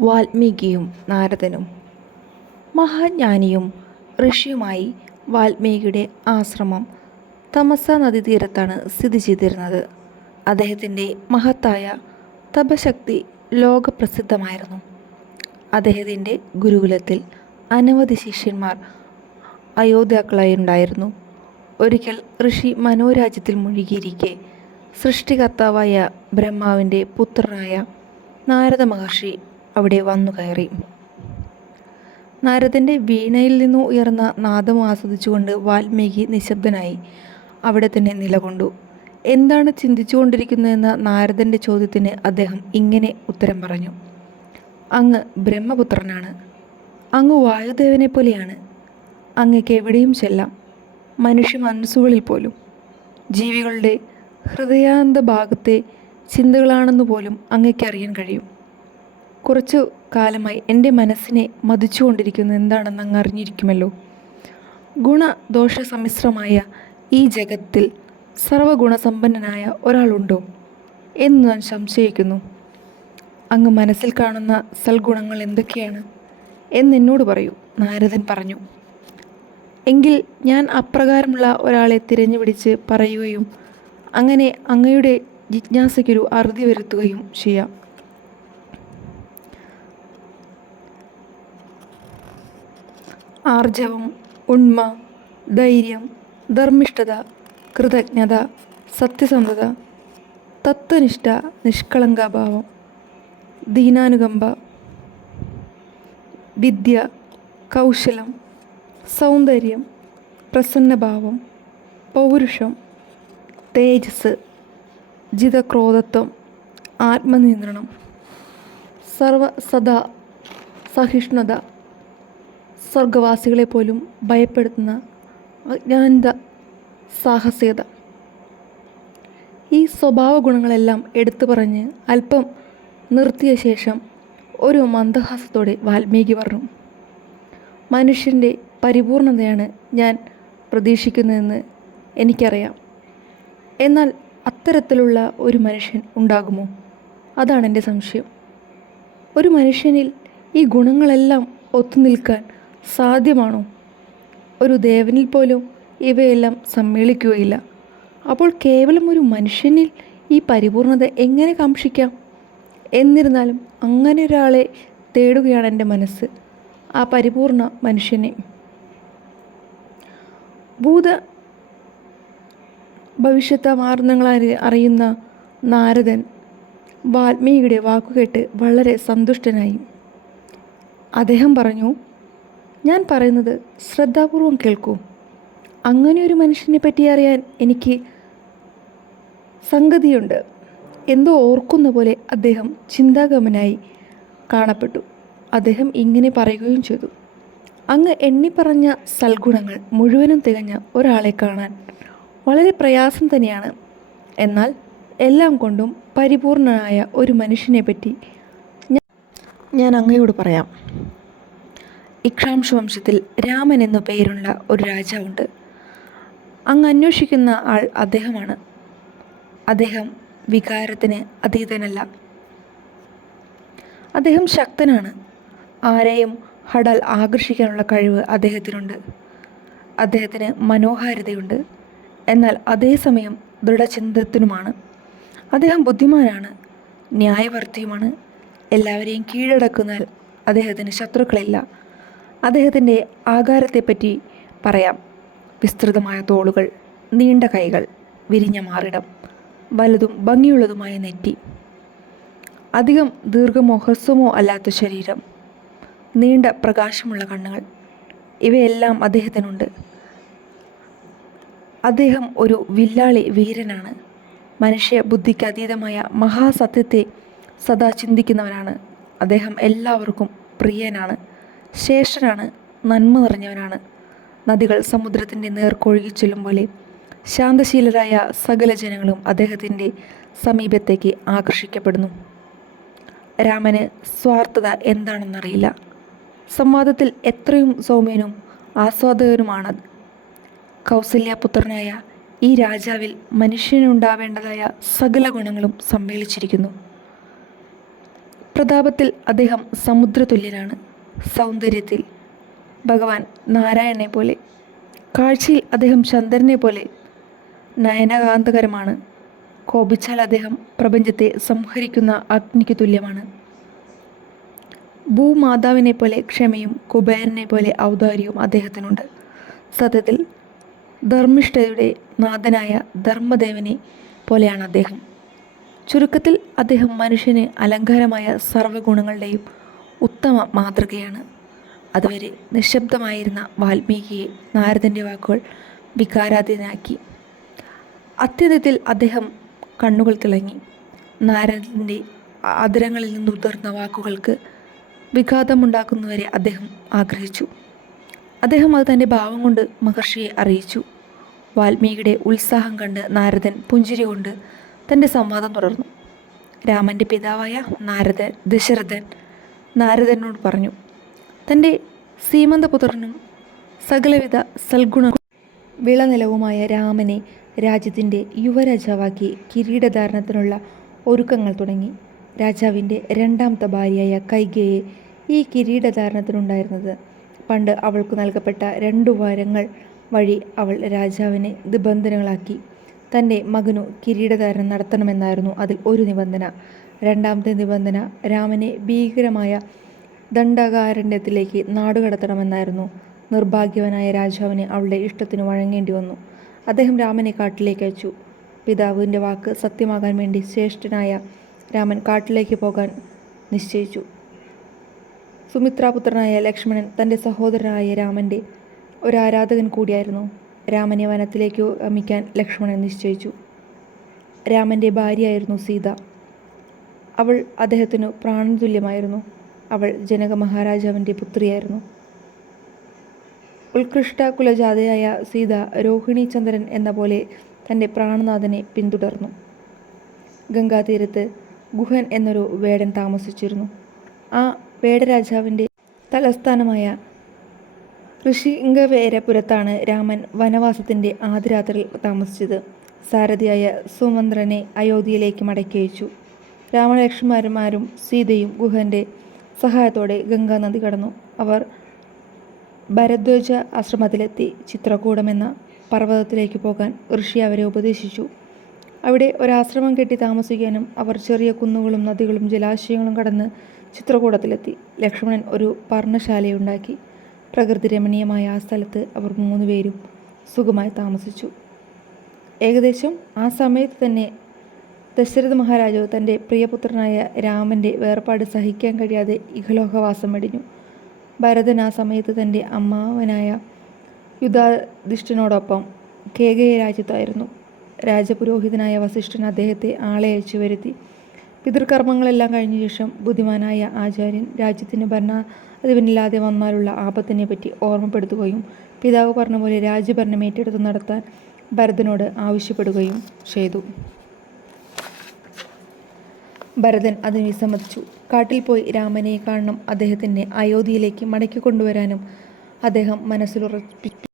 വാൽമീകിയും നാരദനും. മഹാജ്ഞാനിയും ഋഷിയുമായി വാൽമീകിയുടെ ആശ്രമം തമസ നദീതീരത്താണ് സ്ഥിതി ചെയ്തിരുന്നത്. അദ്ദേഹത്തിന്റെ മഹത്തായ തപശക്തി ലോകപ്രസിദ്ധമായിരുന്നു. അദ്ദേഹത്തിന്റെ ഗുരുകുലത്തിൽ അനവധി ശിഷ്യന്മാർ അയോധ്യാക്കളായി ഉണ്ടായിരുന്നു ഒരിക്കൽ ഋഷി മനോരാജ്യത്തിൽ മുഴുകിയിരിക്കെ സൃഷ്ടികർത്താവായ ബ്രഹ്മാവിന്റെ പുത്രനായ നാരദ മഹർഷി അവിടെ വന്നു കയറി. നാരദന്റെ വീണയിൽ നിന്നു ഉയർന്ന നാദം ആസ്വദിച്ചുകൊണ്ട് വാൽമീകി നിശബ്ദനായി അവിടെ തന്നെ നിലകൊണ്ടു. എന്താണ് ചിന്തിച്ചുകൊണ്ടിരിക്കുന്നതെന്ന നാരദന്റെ ചോദ്യത്തിന് അദ്ദേഹം ഇങ്ങനെ ഉത്തരം പറഞ്ഞു. അങ്ങ് ബ്രഹ്മപുത്രനാണ്. അങ്ങ് വായുദേവനെ പോലെയാണ്. അങ്ങക്ക് എവിടെയും ചെല്ലാം. മനുഷ്യ മനസ്സുകളിൽ പോലും. ജീവികളുടെ ഹൃദയാന്ത ഭാഗത്തെ ചിന്തകളാണെന്ന് പോലും അങ്ങയ്ക്ക് അറിയാൻ കഴിയും. കുറച്ചു കാലമായി എന്റെ മനസ്സിനെ മതിച്ചുകൊണ്ടിരിക്കുന്നത് എന്താണെന്ന് അങ്ങ് അറിഞ്ഞിരിക്കുമല്ലോ ഗുണദോഷ സമ്മിശ്രമായ ഈ ജഗത്തിൽ സർവഗുണസമ്പന്നനായ ഒരാളുണ്ടോ എന്ന് ഞാൻ സംശയിക്കുന്നു. അങ്ങ് മനസ്സിൽ കാണുന്ന സൽഗുണങ്ങൾ എന്തൊക്കെയാണ് എന്നെന്നോട് പറയൂ നാരദൻ പറഞ്ഞു. എങ്കിൽ ഞാൻ അപ്രകാരമുള്ള ഒരാളെ തിരഞ്ഞു പിടിച്ച് പറയുകയും അങ്ങനെ അങ്ങയുടെ ജിജ്ഞാസയ്ക്കൊരു അറുതി വരുത്തുകയും ചെയ്യാം. ആർജവം ഉണ്മ ധൈര്യം ധർമ്മിഷ്ഠത കൃതജ്ഞത സത്യസന്ധത തത്വനിഷ്ഠ നിഷ്കളങ്കാഭാവം ദീനാനുകമ്പ വിദ്യ കൗശലം സൗന്ദര്യം പ്രസന്നഭാവം പൗരുഷം തേജസ് ജിതക്രോധത്വം ആത്മനിയന്ത്രണം സർവ സദാ സഹിഷ്ണുത സ്വർഗവാസികളെ പോലും ഭയപ്പെടുത്തുന്ന അജ്ഞാനത സാഹസികത ഈ സ്വഭാവ ഗുണങ്ങളെല്ലാം എടുത്തു പറഞ്ഞ് അല്പം നിർത്തിയ ശേഷം ഒരു മന്ദഹാസത്തോടെ വാൽമീകി പറഞ്ഞു. മനുഷ്യന്റെ പരിപൂർണതയാണ് ഞാൻ പ്രതീക്ഷിക്കുന്നതെന്ന് എനിക്കറിയാം. എന്നാൽ അത്തരത്തിലുള്ള ഒരു മനുഷ്യൻ ഉണ്ടാകുമോ? അതാണ് എന്റെ സംശയം. ഒരു മനുഷ്യനിൽ ഈ ഗുണങ്ങളെല്ലാം ഒത്തുനിൽക്കാൻ സാധ്യമാണോ? ഒരു ദേവനിൽ പോലും ഇവയെല്ലാം സമ്മേളിക്കുകയില്ല. അപ്പോൾ കേവലം ഒരു മനുഷ്യനിൽ ഈ പരിപൂർണത എങ്ങനെ കാക്ഷിക്കാം? എന്നിരുന്നാലും അങ്ങനെ ഒരാളെ തേടുകയാണ് എന്റെ മനസ്സ് ആ പരിപൂർണ മനുഷ്യനെ. ഭൂത ഭവിഷ്യത്ത മാർന്നങ്ങൾ അറിയുന്ന നാരദൻ വാൽമീകിയുടെ വാക്കുകേട്ട് വളരെ സന്തുഷ്ടനായി. അദ്ദേഹം പറഞ്ഞു ഞാൻ പറയുന്നത് ശ്രദ്ധാപൂർവം കേൾക്കൂ. അങ്ങനെ ഒരു മനുഷ്യനെ പറ്റി അറിയാൻ എനിക്ക് സംഗതിയുണ്ട്. എന്തോ ഓർക്കുന്ന പോലെ അദ്ദേഹം ചിന്താഗമനായി കാണപ്പെട്ടു. അദ്ദേഹം ഇങ്ങനെ പറയുകയും ചെയ്തു. അങ്ങ് എണ്ണിപ്പറഞ്ഞ സൽഗുണങ്ങൾ മുഴുവനും തികഞ്ഞ ഒരാളെ കാണാൻ വളരെ പ്രയാസം തന്നെയാണ്. എന്നാൽ എല്ലാം കൊണ്ടും പരിപൂർണനായ ഒരു മനുഷ്യനെ പറ്റി ഞാൻ അങ്ങയോട് പറയാം. ഇക്ഷാംശ വംശത്തിൽ രാമൻ എന്നു പേരുള്ള ഒരു രാജാവുണ്ട്. അങ്ങ് അന്വേഷിക്കുന്ന ആൾ അദ്ദേഹമാണ്. അദ്ദേഹം വികാരത്തിന് അതീതനല്ല. അദ്ദേഹം ശക്തനാണ്. ആരെയും ഹടൽ ആകർഷിക്കാനുള്ള കഴിവ് അദ്ദേഹത്തിനുണ്ട്. അദ്ദേഹത്തിന് മനോഹാരിതയുണ്ട്. എന്നാൽ അതേസമയം ദൃഢചിന്തത്തിനുമാണ് അദ്ദേഹം ബുദ്ധിമാനാണ് ന്യായവർത്തിയുമാണ്. എല്ലാവരെയും കീഴടക്കുന്നാൽ അദ്ദേഹത്തിന് ശത്രുക്കളില്ല. അദ്ദേഹത്തിന്റെ ആകാരത്തെപ്പറ്റി പറയാം. വിസ്തൃതമായ തോളുകൾ നീണ്ട കൈകൾ വിരിഞ്ഞ മാറിടം വലുതും ഭംഗിയുള്ളതുമായ നെറ്റി. അധികം ദീർഘമോ ഹ്രസ്വമോ അല്ലാത്ത ശരീരം നീണ്ട പ്രകാശമുള്ള കണ്ണുകൾ ഇവയെല്ലാം അദ്ദേഹത്തിനുണ്ട്. അദ്ദേഹം ഒരു വില്ലാളി വീരനാണ്. മനുഷ്യ ബുദ്ധിക്ക് അതീതമായ മഹാസത്യത്തെ സദാ ചിന്തിക്കുന്നവനാണ്. അദ്ദേഹം എല്ലാവർക്കും പ്രിയനാണ്. ശ്രേഷ്ഠനാണ് നന്മ നിറഞ്ഞവനാണ്. നദികൾ സമുദ്രത്തിന്റെ നേർക്കൊഴുകി ചെല്ലും പോലെ ശാന്തശീലരായ സകല ജനങ്ങളും അദ്ദേഹത്തിന്റെ സമീപത്തേക്ക് ആകർഷിക്കപ്പെടുന്നു. രാമന് സ്വാർത്ഥത എന്താണെന്നറിയില്ല. സംവാദത്തിൽ എത്രയും സൗമ്യനും ആസ്വാദകനുമാണ്. കൗസല്യപുത്രനായ ഈ രാജാവിൽ മനുഷ്യനുണ്ടാവേണ്ടതായ സകല ഗുണങ്ങളും സമ്മേളിച്ചിരിക്കുന്നു പ്രതാപത്തിൽ അദ്ദേഹം സമുദ്രതുല്യനാണ്. സൗന്ദര്യത്തിൽ ഭഗവാൻ നാരായണനെ പോലെ കാഴ്ചയിൽ അദ്ദേഹം ചന്ദ്രനെ പോലെ നയനകാന്തകരമാണ്. കോപിച്ചാൽ അദ്ദേഹം പ്രപഞ്ചത്തെ സംഹരിക്കുന്ന അഗ്നിക്ക് തുല്യമാണ്. ഭൂമാതാവിനെ പോലെ ക്ഷമയും കുബേരനെ പോലെ ഔദാര്യവും അദ്ദേഹത്തിനുണ്ട്. സത്യത്തിൽ ധർമ്മിഷ്ഠയുടെ നാഥനായ ധർമ്മദേവനെ പോലെയാണ് അദ്ദേഹം. ചുരുക്കത്തിൽ അദ്ദേഹം മനുഷ്യന് അലങ്കാരമായ സർവഗുണങ്ങളുടെയും ഉത്തമ മാതൃകയാണ്. അതുവരെ നിശബ്ദമായിരുന്ന വാൽമീകിയെ നാരദന്റെ വാക്കുകൾ വികാരാധീനാക്കി അത്യന്തത്തിൽ അദ്ദേഹം കണ്ണുകൾ തിളങ്ങി. നാരദന്റെ ആദരങ്ങളിൽ നിന്നുതിർന്ന വാക്കുകൾക്ക് വിഘാതമുണ്ടാക്കുന്നവരെ അദ്ദേഹം ആഗ്രഹിച്ചു. അദ്ദേഹം അത് തന്റെ ഭാവം കൊണ്ട് മഹർഷിയെ അറിയിച്ചു. വാൽമീകിയുടെ ഉത്സാഹം കണ്ട് നാരദൻ പുഞ്ചിരി കൊണ്ട് തന്റെ സംവാദം തുടർന്നു. രാമന്റെ പിതാവായ നാരദൻ ദശരഥൻ നാരദനോട് പറഞ്ഞു തന്റെ സീമന്തപുത്രനും സകലവിധ സൽഗുണ വിളനിലവുമായ രാമനെ രാജ്യത്തിന്റെ യുവരാജാവാക്കി കിരീടധാരണത്തിനുള്ള ഒരുക്കങ്ങൾ തുടങ്ങി. രാജാവിന്റെ രണ്ടാമത്തെ ഭാര്യയായ കൈകയെ ഈ കിരീടധാരണത്തിനുണ്ടായിരുന്നത്. പണ്ട് അവൾക്ക് നൽകപ്പെട്ട രണ്ടു വാരങ്ങൾ വഴി അവൾ രാജാവിനെ നിബന്ധനകളാക്കി തന്റെ മകനു കിരീടധാരണം നടത്തണമെന്നായിരുന്നു അതിൽ ഒരു നിബന്ധന. രണ്ടാമത്തെ നിബന്ധന രാമനെ ഭീകരമായ ദണ്ഡകാരണ്യത്തിലേക്ക് നാടുകടത്തണമെന്നായിരുന്നു. നിർഭാഗ്യവനായ രാജാവിനെ അവളുടെ ഇഷ്ടത്തിന് വഴങ്ങേണ്ടി വന്നു. അദ്ദേഹം രാമനെ കാട്ടിലേക്ക് അയച്ചു. പിതാവിന്റെ വാക്ക് സത്യമാകാൻ വേണ്ടി ശ്രേഷ്ഠനായ രാമൻ കാട്ടിലേക്ക് പോകാൻ നിശ്ചയിച്ചു. സുമിത്രാപുത്രനായ ലക്ഷ്മണൻ തന്റെ സഹോദരനായ രാമന്റെ ഒരു ആരാധകൻ കൂടിയായിരുന്നു. രാമനെ വനത്തിലേക്ക് അമിക്കാൻ ലക്ഷ്മണൻ നിശ്ചയിച്ചു. രാമന്റെ ഭാര്യയായിരുന്നു സീത. അവൾ അദ്ദേഹത്തിന് പ്രാണതുല്യമായിരുന്നു. അവൾ ജനക മഹാരാജാവിന്റെ പുത്രിയായിരുന്നു. ഉത്കൃഷ്ട കുലജാതയായ സീത രോഹിണി ചന്ദ്രൻ എന്ന പോലെ തന്റെ പ്രാണനാഥനെ പിന്തുടർന്നു. ഗംഗാതീരത്ത് ഗുഹൻ എന്നൊരു വേടൻ താമസിച്ചിരുന്നു. ആ വേടരാജാവിന്റെ തലസ്ഥാനമായ ഋഷിംഗവേരപുരത്താണ് രാമൻ വനവാസത്തിന്റെ ആദ്യരാത്രിയിൽ താമസിച്ചത്. സാരഥിയായ സുമന്ത്രനെ അയോധ്യയിലേക്ക് മടക്കി അയച്ചു രാമലക്ഷ്മണന്മാരും സീതയും ഗുഹന്റെ സഹായത്തോടെ ഗംഗാനദി കടന്നു. അവർ ഭരദ്വാജ ആശ്രമത്തിലെത്തി ചിത്രകൂടമെന്ന പർവതത്തിലേക്ക് പോകാൻ ഋഷി അവരെ ഉപദേശിച്ചു. അവിടെ ഒരാശ്രമം കെട്ടി താമസിക്കാനും അവർ ചെറിയ കുന്നുകളും നദികളും ജലാശയങ്ങളും കടന്ന് ചിത്രകൂടത്തിലെത്തി. ലക്ഷ്മണൻ ഒരു പർണശാലയുണ്ടാക്കി. പ്രകൃതി രമണീയമായ ആ സ്ഥലത്ത് അവർ മൂന്നുപേരും സുഖമായി താമസിച്ചു. ഏകദേശം ആ സമയത്ത് തന്നെ ദശരഥ മഹാരാജാവ് തന്റെ പ്രിയപുത്രനായ രാമന്റെ വേർപാട് സഹിക്കാൻ കഴിയാതെ ഇഹലോകവാസം വെടിഞ്ഞു ഭരതൻ ആ സമയത്ത് തന്റെ അമ്മാവനായ യുദ്ധാധിഷ്ഠനോടൊപ്പം കേകയ രാജ്യത്തായിരുന്നു. രാജപുരോഹിതനായ വസിഷ്ഠൻ അദ്ദേഹത്തെ ആളെ അയച്ചു വരുത്തി. പിതൃകർമ്മങ്ങളെല്ലാം കഴിഞ്ഞ ശേഷം ബുദ്ധിമാനായ ആചാര്യൻ രാജ്യത്തിന് ഭരണാധിപനില്ലാതെ വന്നാലുള്ള ആപത്തിനെ പറ്റി ഓർമ്മപ്പെടുത്തുകയും പിതാവ് പറഞ്ഞ പോലെ രാജ്യഭരണം ഏറ്റെടുത്ത് നടത്താൻ ഭരതനോട് ആവശ്യപ്പെടുകയും ചെയ്തു. ഭരതൻ അതിന് വിസമ്മതിച്ചു. കാട്ടിൽ പോയി രാമനെ കാണണം അദ്ദേഹത്തിന്റെ അയോധ്യയിലേക്ക് മടക്കി കൊണ്ടുവരാനും അദ്ദേഹം മനസ്സിലുറപ്പിച്ചു.